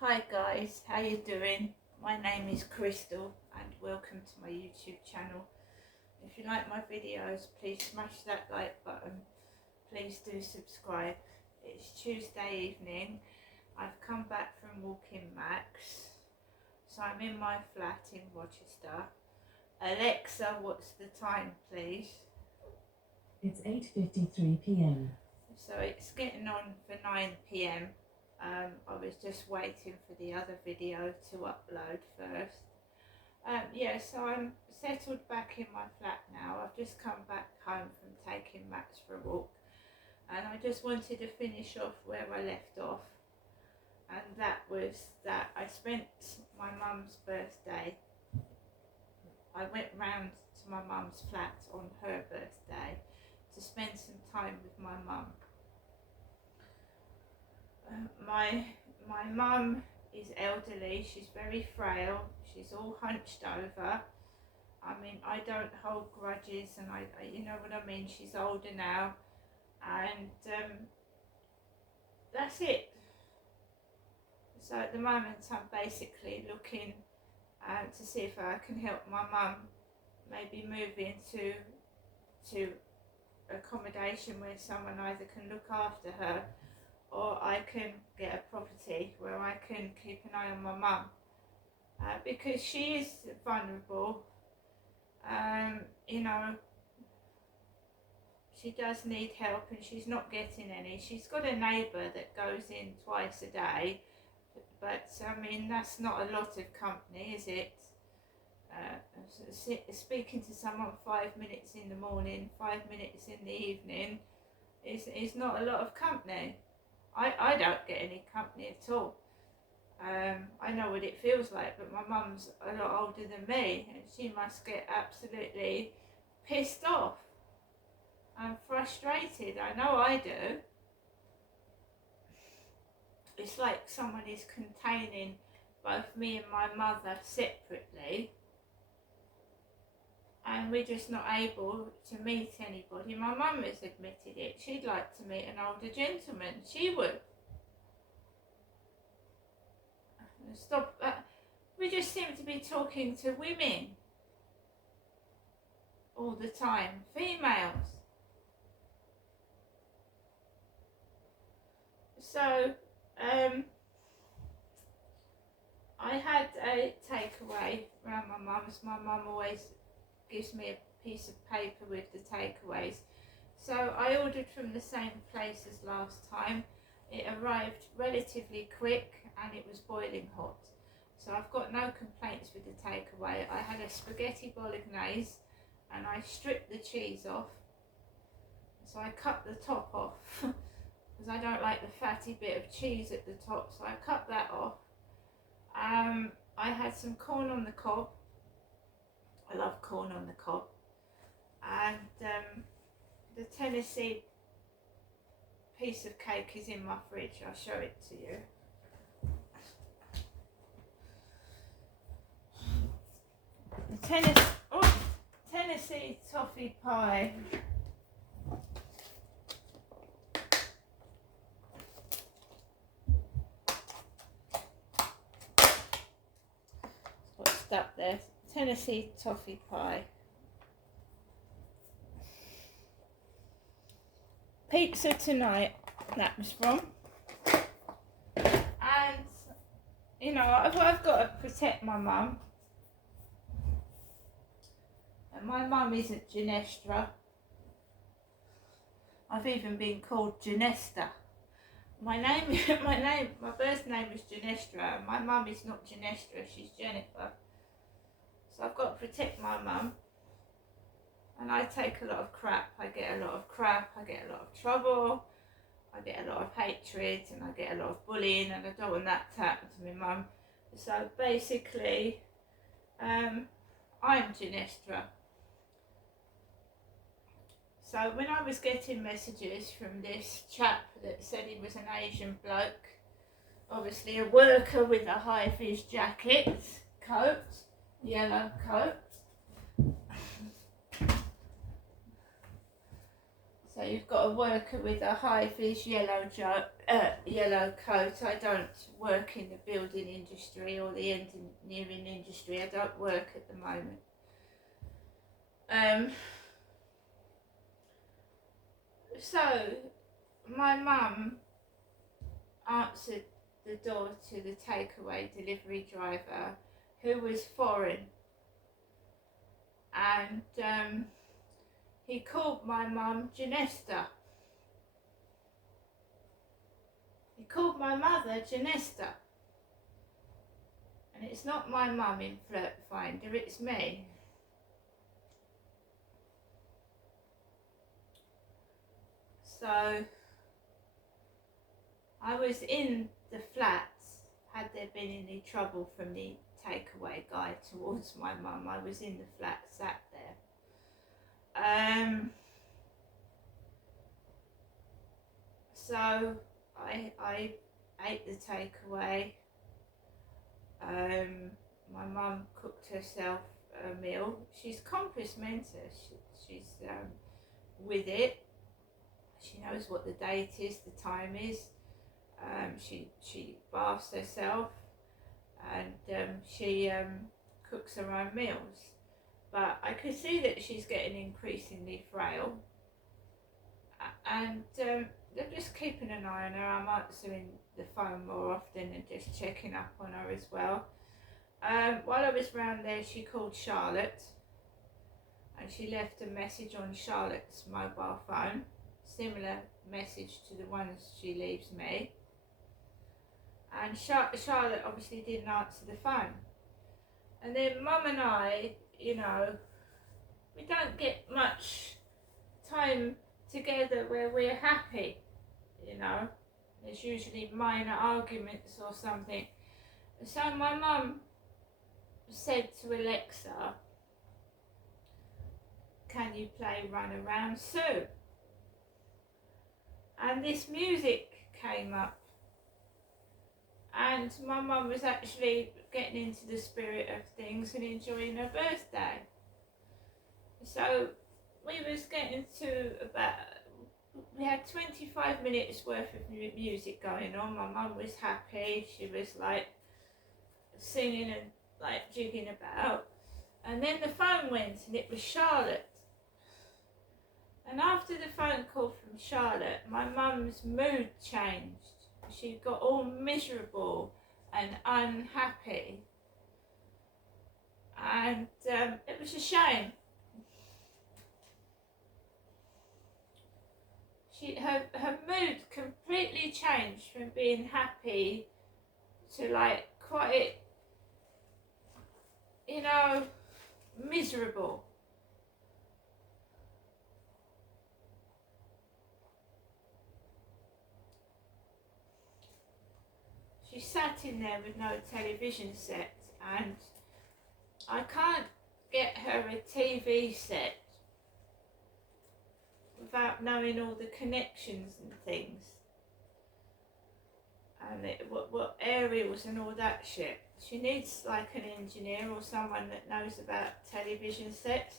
Hi guys, how you doing? My name is Crystal and welcome to my YouTube channel. If you like my videos, please smash that like button. Please do subscribe. It's Tuesday evening. I've come back from walking Max. So I'm in my flat in Rochester. Alexa, what's the time please? It's 8:53 p.m. So it's getting on for 9 p.m. I was just waiting for the other video to upload first. Yeah, so I'm settled back in my flat now. I've just come back home from taking Max for a walk, and I just wanted to finish off where I left off, and that was that I spent my mum's birthday. I went round to my mum's flat on her birthday to spend some time with my mum. My mum is elderly, she's very frail, she's all hunched over. I mean, I don't hold grudges, and I you know what I mean, she's older now, and that's it. So at the moment I'm basically looking to see if I can help my mum maybe move into accommodation where someone either can look after her, or I can get a property where I can keep an eye on my mum, because she is vulnerable. You know, she does need help and she's not getting any. She's got a neighbour that goes in twice a day, but I mean, that's not a lot of company, is it? Speaking to someone 5 minutes in the morning, 5 minutes in the evening is not a lot of company. I don't get any company at all. I know what it feels like, but my mum's a lot older than me, and she must get absolutely pissed off and frustrated. I know I do. It's like someone is containing both me and my mother separately, and we're just not able to meet anybody. My mum has admitted it. She'd like to meet an older gentleman. She would. Stop. We just seem to be talking to women all the time. Females. So, I had a takeaway around my mum's. My mum always gives me a piece of paper with the takeaways. So I ordered from the same place as last time. It arrived relatively quick and it was boiling hot. So I've got no complaints with the takeaway. I had a spaghetti bolognese and I stripped the cheese off. So I cut the top off because I don't like the fatty bit of cheese at the top. So I cut that off. I had some corn on the cob. I love corn on the cob. And the Tennessee piece of cake is in my fridge. I'll show it to you. The Tennessee toffee pie. Got stuck there. Tennessee toffee pie. Pizza Tonight, that was from. And, you know, I've got to protect my mum. And my mum isn't Ginestra. I've even been called Ginesta. My birth name is Ginestra, and my mum is not Ginestra, she's Jennifer. So I've got to protect my mum. And I take a lot of crap. I get a lot of crap, I get a lot of trouble, I get a lot of hatred, and I get a lot of bullying, and I don't want that to happen to my mum. So basically, I'm Ginestra. So when I was getting messages from this chap that said he was an Asian bloke, obviously a worker with a high-vis jacket, coat, yellow coat. So you've got a worker with a high-vis yellow coat. I don't work in the building industry or the engineering industry. I don't work at the moment. So my mum answered the door to the takeaway delivery driver, who was foreign, and he called my mum Janesta. He called my mother Janesta. And it's not my mum in Flirt Finder, it's me. So I was in the flats. Had there been any trouble from the takeaway guy towards my mum, I was in the flat sat there. So I ate the takeaway. My mum cooked herself a meal. She's compass mentor. She's with it. She knows what the date is, the time is. She baths herself, and she cooks her own meals. But I could see that she's getting increasingly frail, and I'm just keeping an eye on her. I'm answering the phone more often and just checking up on her as well. While I was round there, she called Charlotte, and she left a message on Charlotte's mobile phone, similar message to the ones she leaves me. And Charlotte obviously didn't answer the phone. And then Mum and I, you know, we don't get much time together where we're happy, you know. There's usually minor arguments or something. So my mum said to Alexa, "Can you play Run Around Sue?" And this music came up. And my mum was actually getting into the spirit of things and enjoying her birthday. So we was getting to we had 25 minutes worth of music going on. My mum was happy. She was like singing and like jigging about. And then the phone went, and it was Charlotte. And after the phone call from Charlotte, my mum's mood changed. She got all miserable and unhappy, and it was a shame. Her mood completely changed from being happy to like quite, you know, miserable. She sat in there with no television set, and I can't get her a TV set without knowing all the connections and things, and what aerials and all that shit. She needs like an engineer or someone that knows about television sets.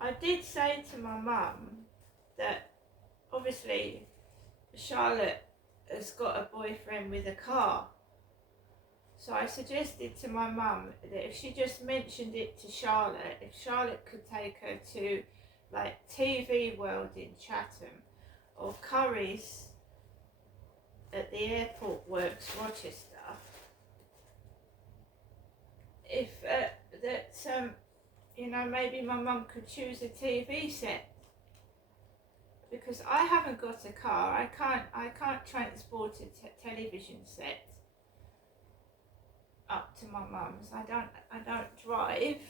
I did say to my mum that obviously Charlotte has got a boyfriend with a car. So I suggested to my mum that if she just mentioned it to Charlotte, if Charlotte could take her to like TV World in Chatham or Curry's at the Airport Works Rochester, if you know, maybe my mum could choose a TV set, because I haven't got a car. I can't transport a television set up to my mum's. I don't drive,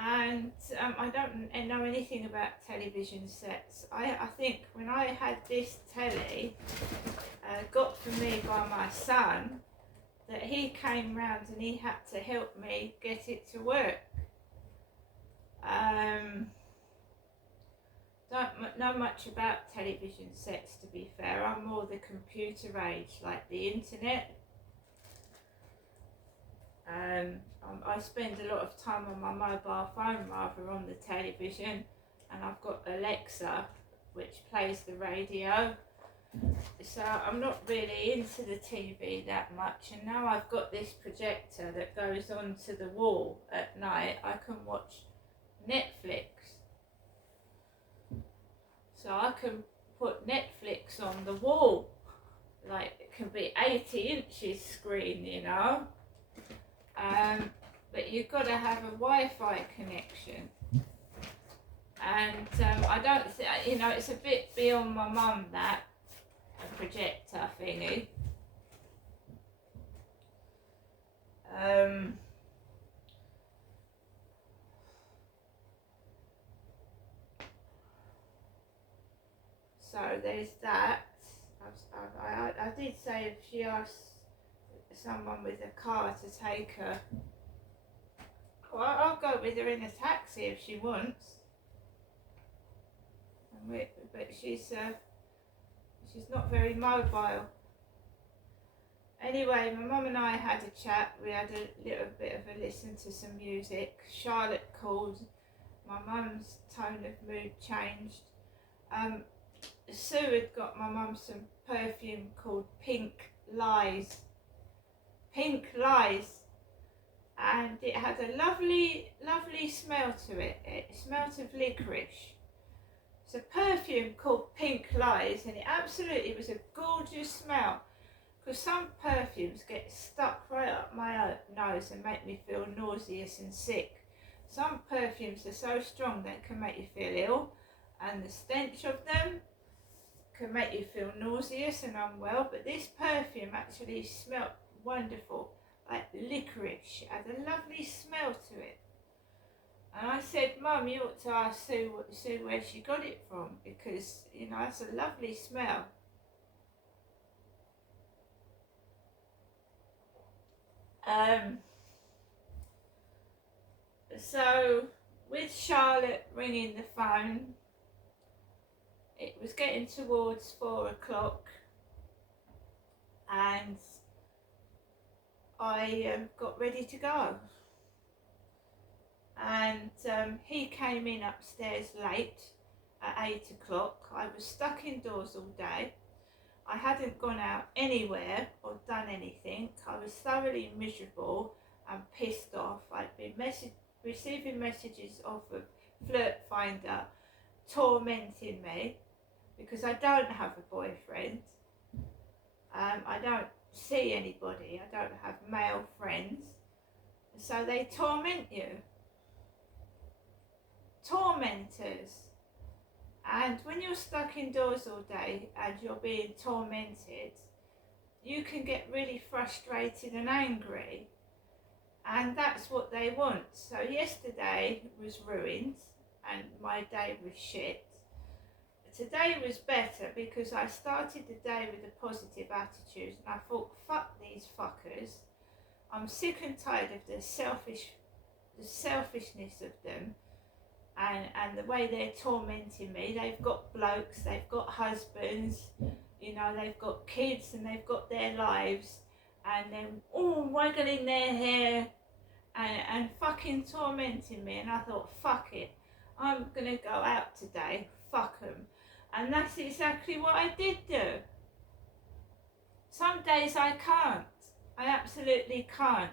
and I don't know anything about television sets. I think when I had this telly got for me by my son, that he came round and he had to help me get it to work. Don't know much about television sets, to be fair. I'm more the computer age, like the internet. I spend a lot of time on my mobile phone rather on the television, and I've got Alexa which plays the radio. So I'm not really into the TV that much, and now I've got this projector that goes onto the wall at night. I can watch Netflix. So I can put Netflix on the wall. Like, it can be 80 inches screen, you know. But you've got to have a Wi-Fi connection. And I don't, you know, it's a bit beyond my mum, that, a projector thingy. So there's that. I did say if she asks someone with a car to take her, well, I'll go with her in a taxi if she wants. But she's not very mobile. Anyway, my mum and I had a chat. We had a little bit of a listen to some music. Charlotte called. My mum's tone of mood changed. Sue had got my mum some perfume called Pink Lies. Pink Lies. And it had a lovely, lovely smell to it. It smelled of licorice. It's a perfume called Pink Lies, and it absolutely was a gorgeous smell. Because some perfumes get stuck right up my nose and make me feel nauseous and sick. Some perfumes are so strong they can make you feel ill, and the stench of them can make you feel nauseous and unwell. But this perfume actually smelled wonderful, like licorice. It had a lovely smell to it. And I said, Mum, you ought to ask Sue where she got it from, because, you know, it's a lovely smell. So with Charlotte ringing the phone, it was getting towards 4 o'clock, and I got ready to go. And he came in upstairs late at 8 o'clock. I was stuck indoors all day. I hadn't gone out anywhere or done anything. I was thoroughly miserable and pissed off. I'd been receiving messages off of Flirt Finder tormenting me because I don't have a boyfriend. I don't see anybody. I don't have male friends. So they torment you. Tormentors. And when you're stuck indoors all day and you're being tormented, you can get really frustrated and angry, and that's what they want. So yesterday was ruined and my day was shit. Today was better because I started the day with a positive attitude, and I thought, fuck these fuckers. I'm sick and tired of the selfishness of them. And the way they're tormenting me. They've got blokes, they've got husbands, you know, they've got kids, and they've got their lives, and they're all waggling their hair and fucking tormenting me. And I thought, fuck it, I'm gonna go out today, fuck them. And that's exactly what I did do. Some days I can't, I absolutely can't.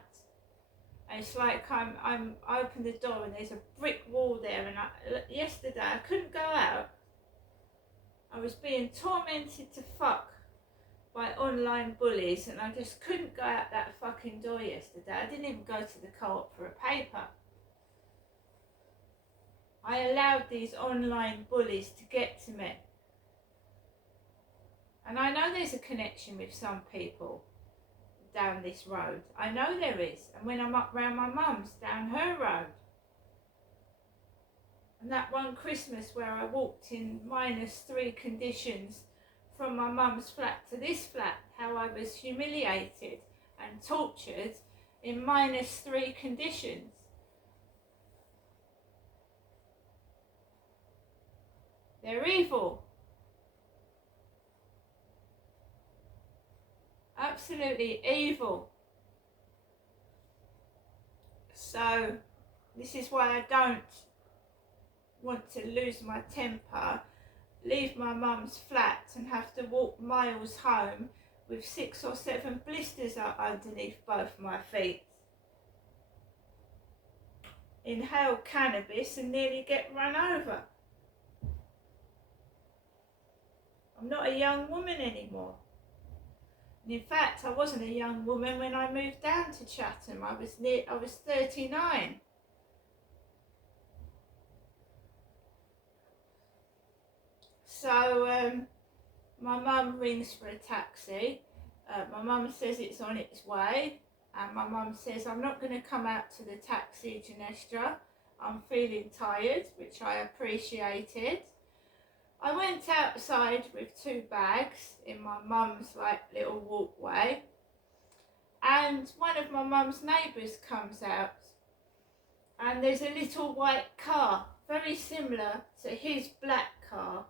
It's like I open the door and there's a brick wall there, and yesterday I couldn't go out. I was being tormented to fuck by online bullies, and I just couldn't go out that fucking door yesterday. I didn't even go to the co-op for a paper. I allowed these online bullies to get to me. And I know there's a connection with some people down this road. I know there is. And when I'm up round my mum's, down her road. And that one Christmas where I walked in -3 conditions from my mum's flat to this flat, how I was humiliated and tortured in -3 conditions. They're evil. Absolutely evil. So this is why I don't want to lose my temper. leave my mum's flat and have to walk miles home with 6 or 7 blisters underneath both my feet. Inhale cannabis and nearly get run over. I'm not a young woman anymore. And in fact, I wasn't a young woman when I moved down to Chatham. I was 39. So my mum rings for a taxi. My mum says it's on its way. And my mum says, I'm not going to come out to the taxi, Janestra. I'm feeling tired, which I appreciated. I went outside with 2 bags in my mum's little walkway. And one of my mum's neighbours comes out. And there's a little white car, very similar to his black car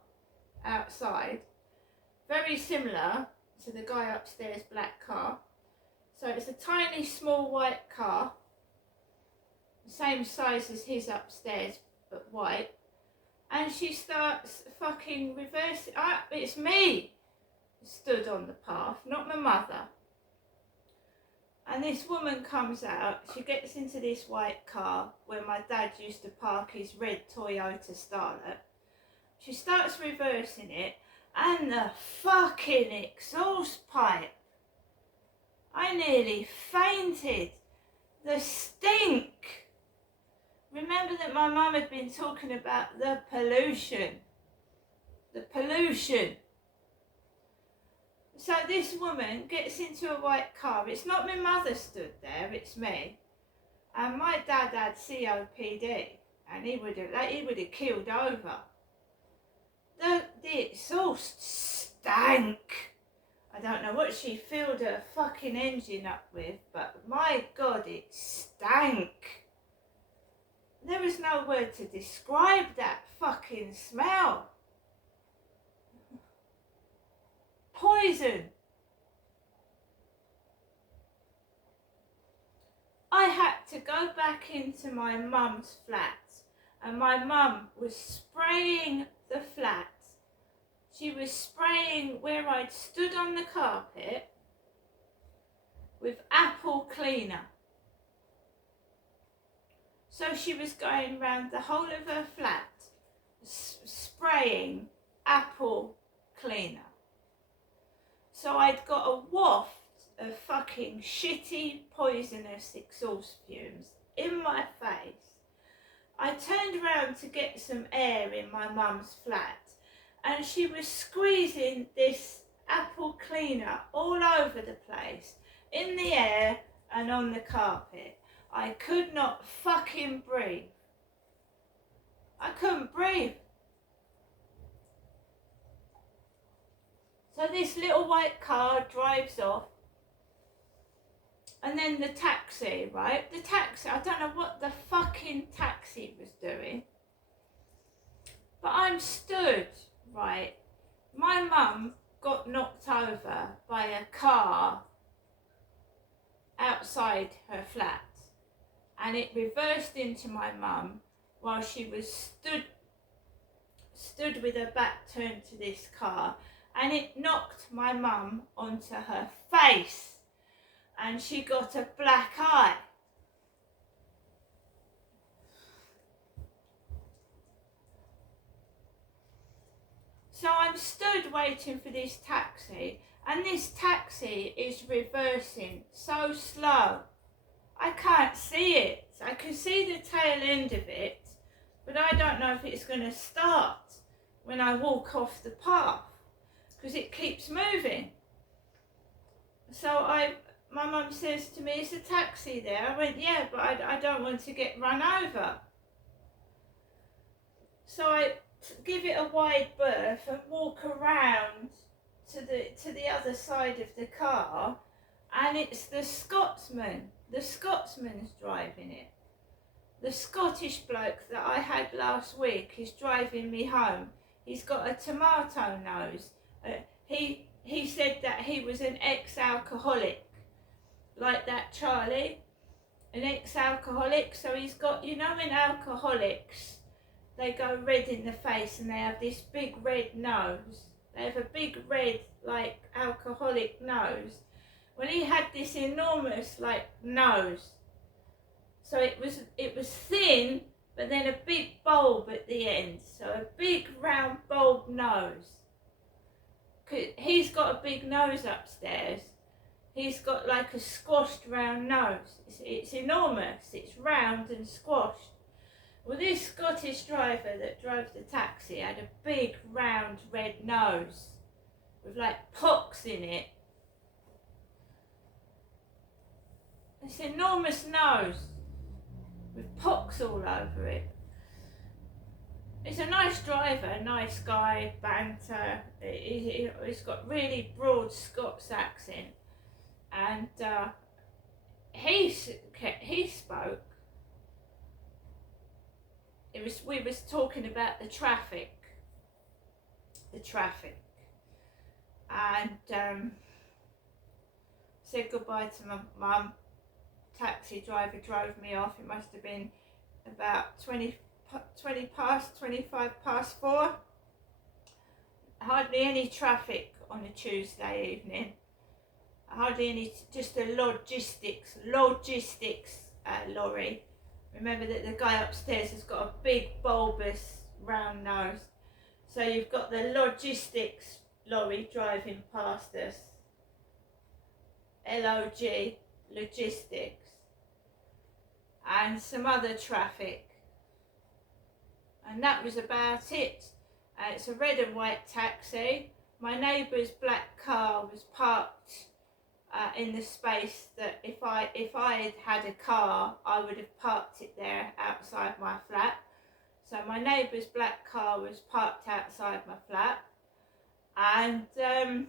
outside. Very similar to the guy upstairs' black car. So it's a tiny, small white car, the same size as his upstairs, but white. And she starts fucking reversing. It's me stood on the path, not my mother. And this woman comes out, she gets into this white car where my dad used to park his red Toyota Starlet. She starts reversing it, and the fucking exhaust pipe. I nearly fainted. The stink. Remember that my mum had been talking about the pollution. The pollution. So this woman gets into a white car. It's not my mother stood there, it's me. And my dad had COPD, and he would have killed over. The exhaust stank. I don't know what she filled her fucking engine up with, but my God, it stank. There is no word to describe that fucking smell. Poison. I had to go back into my mum's flat, and my mum was spraying the flat. She was spraying where I'd stood on the carpet with apple cleaner. So she was going round the whole of her flat spraying apple cleaner. So I'd got a waft of fucking shitty, poisonous exhaust fumes in my face. I turned around to get some air in my mum's flat, and she was squeezing this apple cleaner all over the place, in the air and on the carpet. I could not fucking breathe. I couldn't breathe. So this little white car drives off, and then the taxi, right? The taxi, I don't know what the fucking taxi was doing, but I'm stood, right? My mum got knocked over by a car outside her flat, and it reversed into my mum while she was stood with her back turned to this car, and it knocked my mum onto her face, and she got a black eye. So I'm stood waiting for this taxi, and this taxi is reversing so slow. I can't see it. I can see the tail end of it, but I don't know if it's going to start when I walk off the path, because it keeps moving. So my mum says to me, "Is a taxi there?" I went, "Yeah, but I don't want to get run over." So I give it a wide berth and walk around to the other side of the car, and it's the Scotsman. The Scotsman's driving it. The Scottish bloke that I had last week is driving me home. He's got a tomato nose. He said that he was an ex-alcoholic, like that Charlie, an ex-alcoholic. So he's got, you know, in alcoholics, they go red in the face and they have this big red nose. They have a big red, like, alcoholic nose. Well, he had this enormous, like, nose. So it was thin, but then a big bulb at the end. So a big round bulb nose. He's got a big nose upstairs. He's got like a squashed round nose. It's enormous. It's round and squashed. Well, this Scottish driver that drove the taxi had a big round red nose with like pox in it. This enormous nose with pox all over it. He's a nice driver, nice guy, banter. He's got really broad Scots accent, and he spoke. We was talking about the traffic, and said goodbye to my mum. Taxi driver drove me off. It must have been about 25 past 4. Hardly any traffic on a Tuesday evening. Hardly any, just a logistics lorry. Remember that the guy upstairs has got a big bulbous round nose. So you've got the logistics lorry driving past us. LOG, logistics. And some other traffic. And that was about it. It's a red and white taxi. My neighbour's black car was parked in the space that if I had a car, I would have parked it there outside my flat. So my neighbour's black car was parked outside my flat, and the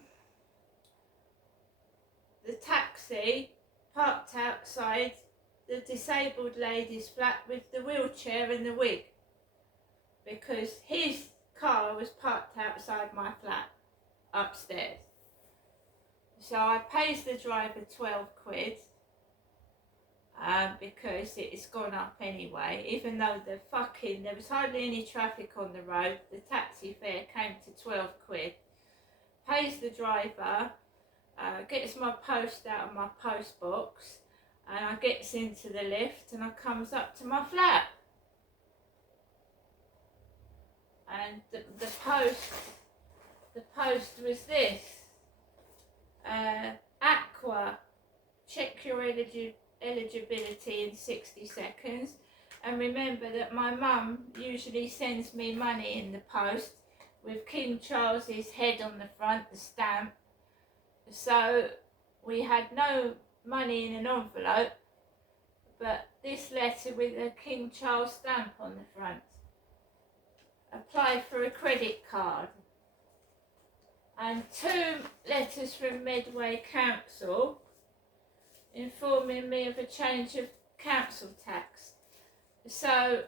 taxi parked outside the disabled lady's flat with the wheelchair and the wig, because his car was parked outside my flat upstairs. So I pays the driver 12 quid because it's gone up anyway, even though there was hardly any traffic on the road. The taxi fare came to 12 quid. Pays the driver, gets my post out of my post box, and I gets into the lift and I comes up to my flat. And the post was this. Aqua, check your eligibility in 60 seconds. And remember that my mum usually sends me money in the post with King Charles's head on the front, the stamp. So we had no money in an envelope, but this letter with a King Charles stamp on the front. Apply for a credit card. And 2 letters from Medway Council informing me of a change of council tax. So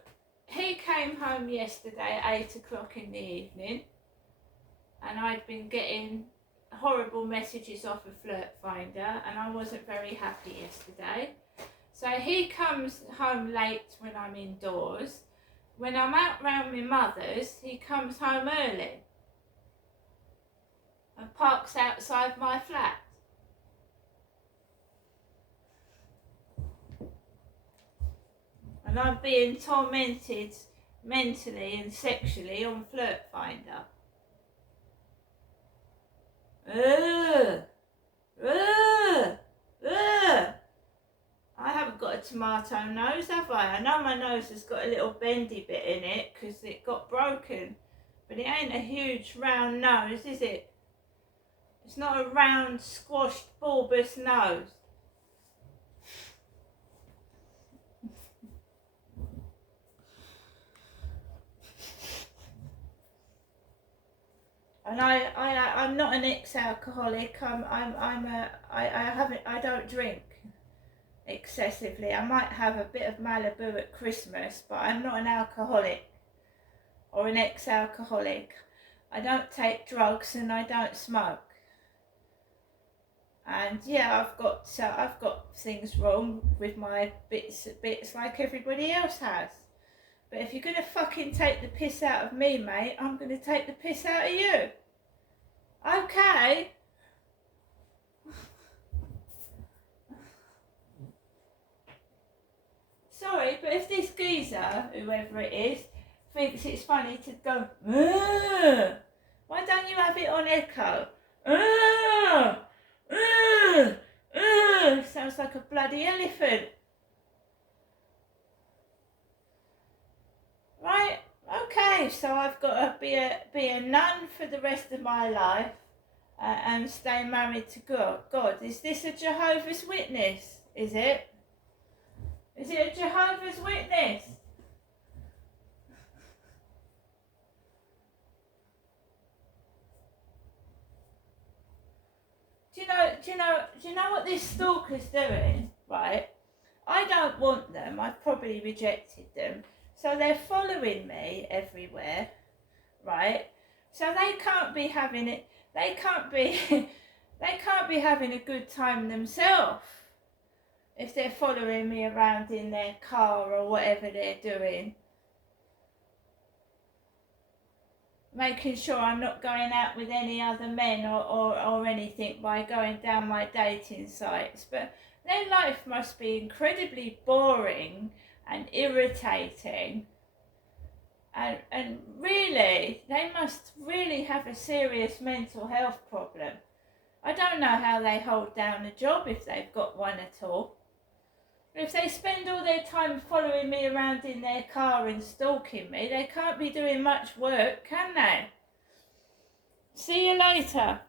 he came home yesterday at 8 o'clock in the evening, and I'd been getting horrible messages off of Flirt Finder, and I wasn't very happy yesterday. So he comes home late when I'm indoors. When I'm out round my mother's, he comes home early and parks outside my flat. And I'm being tormented mentally and sexually on Flirt Finder. I haven't got a tomato nose, have I? I know my nose has got a little bendy bit in it because it got broken, but it ain't a huge round nose, is it? It's not a round, squashed, bulbous nose. And I'm not an ex-alcoholic. I don't drink excessively. I might have a bit of Malibu at Christmas, but I'm not an alcoholic or an ex-alcoholic. I don't take drugs and I don't smoke. And yeah, I've got things wrong with my bits like everybody else has. But if you're going to fucking take the piss out of me, mate, I'm going to take the piss out of you. Okay? Sorry, but if this geezer, whoever it is, thinks it's funny to go, "Ugh," why don't you have it on echo? "Ugh, ugh, ugh," sounds like a bloody elephant. Right? Okay, so I've got to be a nun for the rest of my life and stay married to God. Is this a Jehovah's Witness? Is it? Is it a Jehovah's Witness? Do you know what this stalker's doing? Right? I don't want them. I've probably rejected them. So they're following me everywhere, right? So they can't be having it. They can't be. They can't be having a good time themselves if they're following me around in their car or whatever they're doing. Making sure I'm not going out with any other men or anything by going down my dating sites. But their life must be incredibly boring and irritating. And really, they must really have a serious mental health problem. I don't know how they hold down a job if they've got one at all. If they spend all their time following me around in their car and stalking me, they can't be doing much work, can they? See you later.